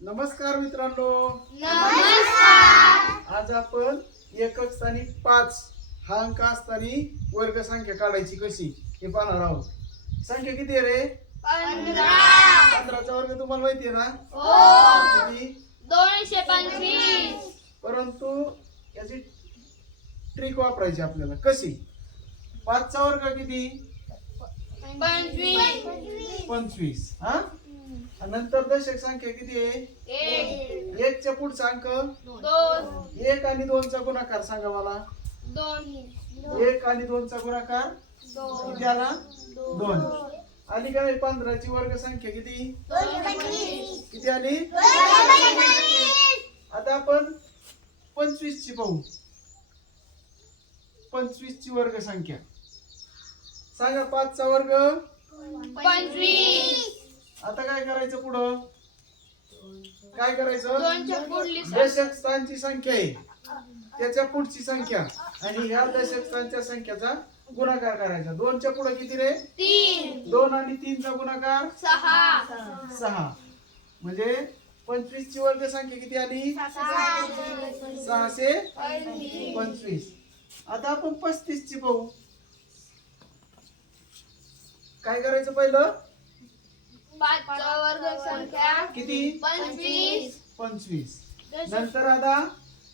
नमस्कार मित्रांनो. आज आपण एकक स्थानी पाच हा अंक असताना वर्ग संख्या काढायची कशी? हे पाहणार आहोत. संख्या किती आहे रे? पंधराचा वर्ग तुम्हाला माहिती आहे ना? किती? दोनशे पंचवीस. परंतु याची ट्रिक वापरायची आपल्याला. कशी? पाचचा वर्ग किती? पंचवीस. पंचवीस. हा? नंतर दशक संख्या किती आहे? एक. एकच्या पुढचा अंक? दोन. एक आणि दोनचा गुणाकार सांगा मला. दोन. एक आणि दोनचा गुणाकार? किती आला? दोन. आली काय? पंधराची वर्ग संख्या किती? किती आली? आता आपण पंचवीस ची पाहू. पंचवीस ची वर्ग संख्या. सांगा पाचचा वर्ग? पंचवीस. आता काय करायचं पुढं? काय करायचं? पुढली संख्या. दशक स्थानची संख्या आहे. त्याच्या पुढची संख्या. आणि ह्या दशक स्थानच्या संख्याचा गुणाकार करायचा. दोनच्या पुढे किती रे? तीन. दोन आणि तीनचा गुणाकार? सहा. सहा. म्हणजे पंचवीस ची वर्ग संख्या किती आली? सहाशे पंचवीस. आता आपण पस्तीस ची पाहू. काय करायचं पहिलं? पाचचा वर्ग संख्या किती? पंचवीस. पंचवीस. नंतर आता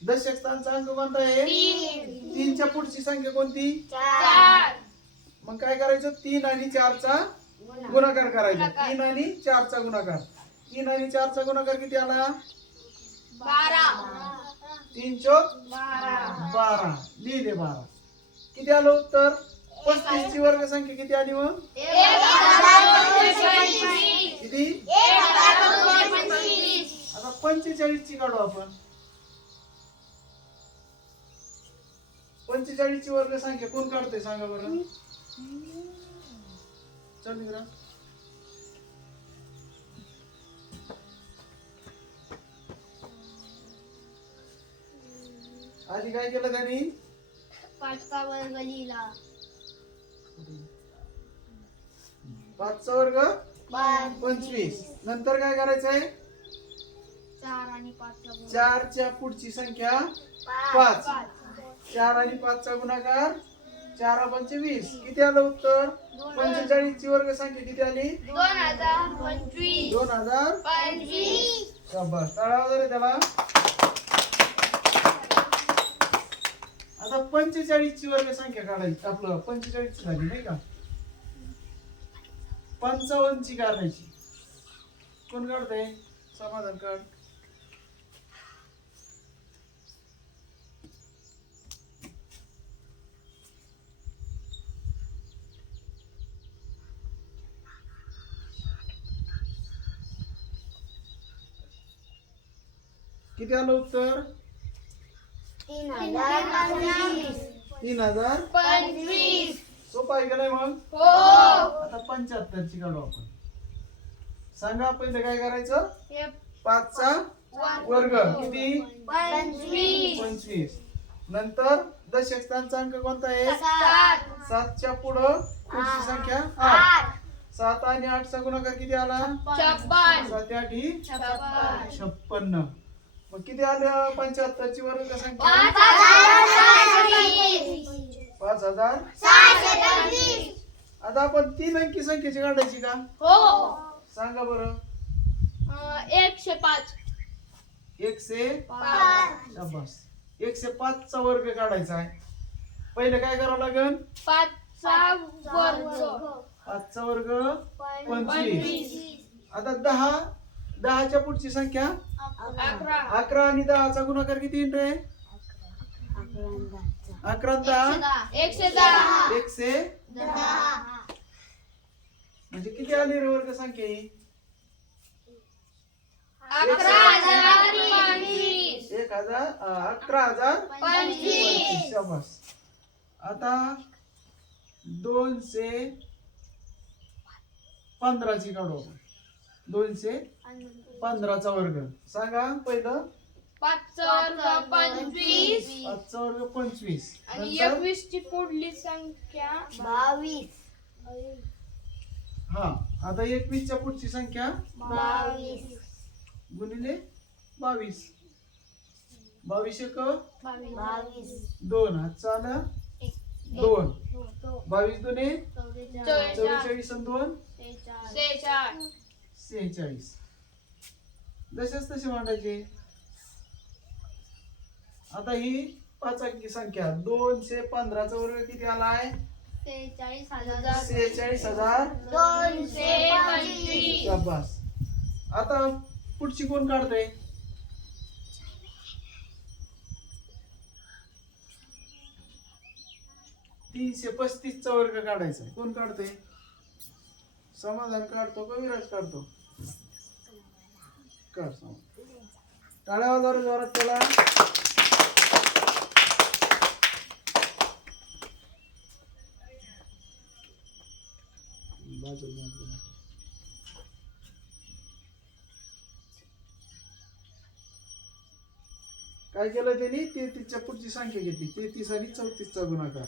दशक स्थानचा अंक कोणता आहे? तीन. तीनच्या पुढची संख्या कोणती? मग काय करायचं? तीन आणि चारचा गुणाकार. करायचा. तीन आणि चारचा गुणाकार. तीन आणि चारचा गुणाकार किती आला? बारा. तीन चौक बारा. लिहिले बारा. किती आलं उत्तर? पस्तीस ची वर्ग संख्या किती आली मग एक हजार दोनशे पंचवीस किती? आता पंचेचाळीस. ची काढू आपण. पंचेचाळीस ची वर्ग संख्या कोण काढतोय सांगा बरं? चल मित्रा. आधी काय केलं त्यांनी? पाचचा वर्ग लिहिला. पाचचा वर्ग? पंचवीस. नंतर काय करायचंय? चार आणि पाचचा चारच्या पुढची संख्या पाच. चार आणि पाचचा गुणाकार चार पंचवीस किती आलं उत्तर? पंचेचाळीस ची वर्ग संख्या किती आली? दोन हजार पंचवीस. दोन हजार पंचवीस. शाबास तळावर रे त्याला. आता पंचेचाळीस ची वर्ग संख्या काढायची. आपलं पंचेचाळीस ची झाली नाही का? पंचावन्न ची काढायची कोण काढतंय? समाधान काढ. किती आलं उत्तर? तीन हजार पंचवीस तीन हजार पंचवीस. सोपं आहे का नाही मग? हो. आता पंच्याहत्तर ची काढू आपण. सांगा पहिले काय करायचं? पाचचा वर्ग. किती? पंचवीस. पंचवीस. नंतर दशक स्थानचा अंक कोणता आहे? सात. सातच्या पुढं पुढची संख्या? आठ. सात आणि आठचा गुणाकार किती आला? सात आठ ही? छप्पन. छप्पन्न. मग किती आल्या पंच्याहत्तर ची वर्ग संख्या? पाच हजार. पाच आता आपण तीन अंकी संख्येची काढायची का? हो. सांगा बरं. अं, एकशे पाच. एकशे पाच. शाबास. एकशे पाचचा वर्ग काढायचा आहे. पहिले काय करावं लागेल? पाचचा वर्ग. पाचचा वर्ग पंचवीस. आता दहा. दहाच्या पुढची संख्या अकरा. अकरा आणि दहाचा गुणाकार किती येईल रे अकरा दहा. एकशे दहा. एकशे म्हणजे किती आली रे वर्ग संख्या ही? अकरा हजार पंचवीस. एक हजार अकरा हजार पंचवीस. शाबास आता दोनशे पंधराची काढू आपण. दोनशे पंधराचा वर्ग. सांगा पहिलं. वर्ग पंचवीस. वर्ग पंचवीस. आणि नंतर? एकवीस ची पुढली संख्या बावीस. हा आता एकवीसच्या पुढची संख्या? बावीस. गुणिले बावीस. बावीस एक? बावीस. दोन. हातचा आला दोन. बावीस दोन्ही? चव्वेचाळीस आणि दोन? सेहेचाळीस. सेहेचाळीस. जसेच तसे मांडायचे. आता ही पाच अंकी संख्या. दोनशे पंधराचा वर्ग किती आलाय? सेहेचाळीस हजार. सेहेचाळीस हजार. दोनशे पंचवीस. शाबास. आता पुढची कोण काढतंय? तीनशे पस्तीसचा वर्ग काढायचा कोण काढतंय? समाधान काढतो का विराज काढतो? काढ समाधान. टाळ्या जोरात त्याला. काय केलं त्यांनी? तेहतीसच्या पुढची संख्या घेतली. तेहतीस आणि चौतीसचा गुणाकार.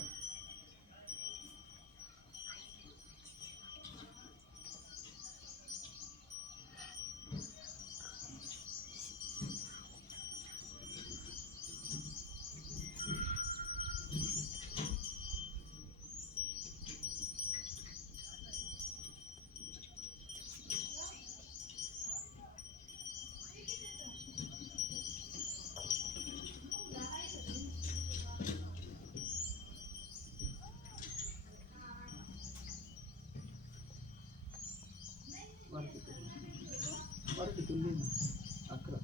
मार्केटून ना अकरा.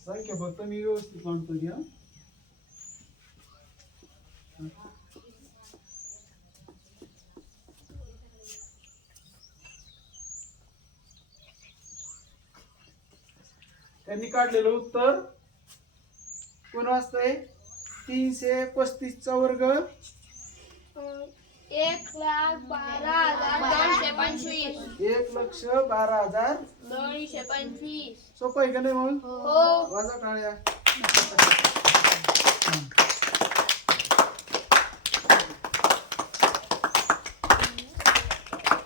संख्या फक्त मी व्यवस्थित मांडतो घ्या त्यांनी काढलेलं उत्तर कोण वाचतंय? तीनशे पस्तीसचा वर्ग. एक लाख बारा हजार दोनशे पंचवीस. एक लक्ष बारा हजार. दोनशे पंचवीस. सोपं आहे का नाही मग हो. वाजा टाळ्या.